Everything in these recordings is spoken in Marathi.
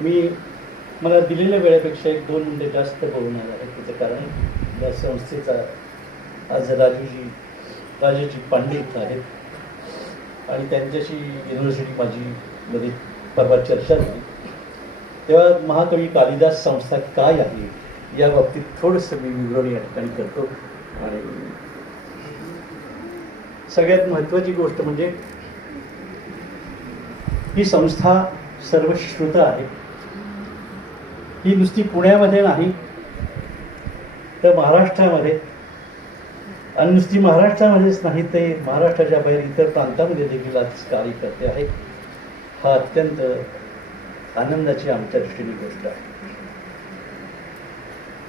मी मला दिलेल्या वेळेपेक्षा एक दोन मिनटं जास्त बोलणार आहे त्याचं कारण या संस्थेचा आज राजूजी राजूजी पांडे इथं आहेत. आणि त्यांच्याशी युनिव्हर्सिटी माझी मध्ये परवा चर्चा झाली. तेव्हा महाकवी कालिदास संस्था काय आहे या बाबतीत थोडंसं मी विवरण या ठिकाणी करतो. आणि सगळ्यात महत्त्वाची गोष्ट म्हणजे ही संस्था सर्वश्रुत आहे. ही नुसती पुण्यामध्ये नाही तर महाराष्ट्रामध्ये. आणि नुसती महाराष्ट्रामध्येच नाही ते महाराष्ट्राच्या बाहेर इतर प्रांतामध्ये देखील आज कार्यकर्ते आहे हा अत्यंत आनंदाची आमच्या दृष्टीने गोष्ट आहे.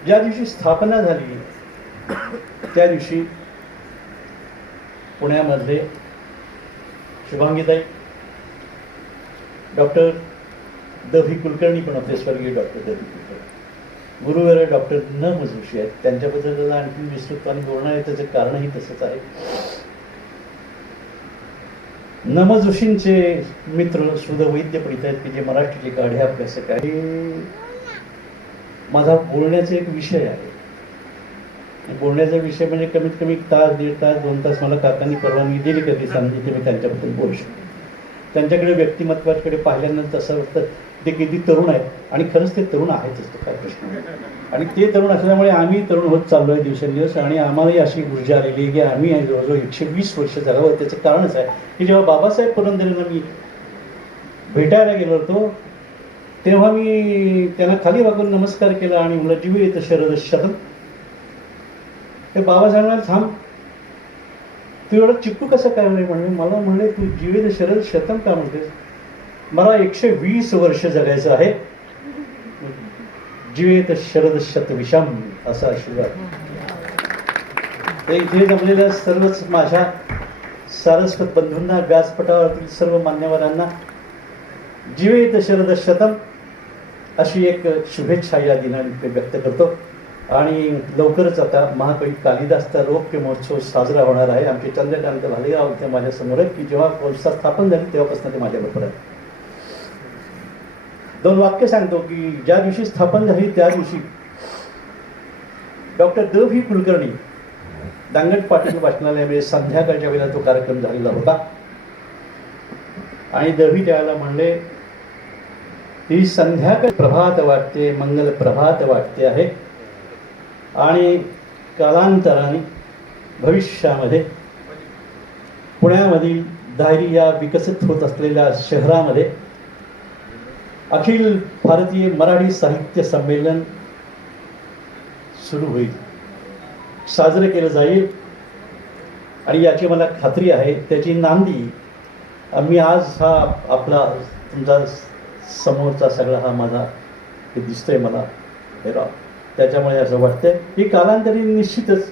ज्या दिवशी स्थापना झाली त्या दिवशी पुण्यामधले शुभांगीताई डॉक्टर द व्ही कुलकर्णी पण आपले स्वर्गीय डॉक्टर द व्ही कुलकर्णी. गुरुवर डॉक्टर न मजुशी आहेत त्यांच्याबद्दल त्याला आणखी विस्तृतपणे बोलणार आहे त्याचं कारणही तसंच आहे. नम जोशींचे मित्र सुध वैद्य पडित आहेत की जे मराठीचे काढे अभ्यासक आहे माझा बोलण्याचा एक विषय आहे. बोलण्याचा विषय म्हणजे कमीत कमी तास दीड तास दोन तास मला काकांनी परवानगी दिली कधी सांगितली मी त्यांच्याबद्दल बोलू शकतो. त्यांच्याकडे व्यक्तिमत्वाकडे पाहिल्यानंतर असं वाटतं ते किती तरुण आहेत. आणि खरंच ते तरुण आहेतच तो काय प्रश्न आणि ते तरुण असल्यामुळे आम्ही तरुण होत चाललो आहे दिवसेंदिवस आणि आम्हालाही अशी ऊर्जा आलेली आहे की आम्ही जवळजवळ एकशे वीस वर्ष झालं त्याचं कारणच आहे की जेव्हा बाबासाहेब पुरंदरेंना मी भेटायला गेलो होतो तेव्हा मी त्यांना खाली वागून नमस्कार केला आणि मला जीव येतं शरद शरद ते बाबासाहेबांना थांब तू एवढं चिपकू कसं काय म्हणजे? म्हणे म्हणले मला म्हणले तू जीवित शरद शतम का म्हणतेस? मला एकशे वीस वर्ष जगायचं आहे. जीवित शरद शतविषम असा आशीर्वाद. तर इथे जमलेल्या सर्वच माझ्या सारस्वत बंधूंना व्यासपटावरील सर्व मान्यवरांना जीवित शरद शतम अशी एक शुभेच्छा या दिनानिमित्त व्यक्त करतो. आणि लवकरच आता महाकवी कालिदासचा रौप्य महोत्सव साजरा होणार आहे. आमचे चंद्रकांत भालेराव ते माझ्यासमोर आहेत की जेव्हा संस्था स्थापन झाली तेव्हापासून ते माझ्याबरोबर आहे दोन वाक्य सांगतो की ज्या दिवशी स्थापन झाली त्या दिवशी doctor D V Kulkarni Dangat Patil वाचनालयामध्ये संध्याकाळच्या वेळेला तो कार्यक्रम झालेला होता. आणि दवी त्याला म्हणले ही संध्याकाळ प्रभात वाटते मंगल प्रभात वाटते आहे. आणि कालांतराने भविष्यामध्ये पुण्यामधील दायरी या विकसित होत असलेल्या शहरामध्ये अखिल भारतीय मराठी साहित्य संमेलन सुरू होईल. साजरं केलं जाईल. आणि याची मला खात्री आहे त्याची नांदी मी आज हा आपला तुमचा समोरचा सगळा हा माझा हे दिसतोय मला. हे राव. त्याच्यामुळे असं वाटतंय. की कालांतरी निश्चितच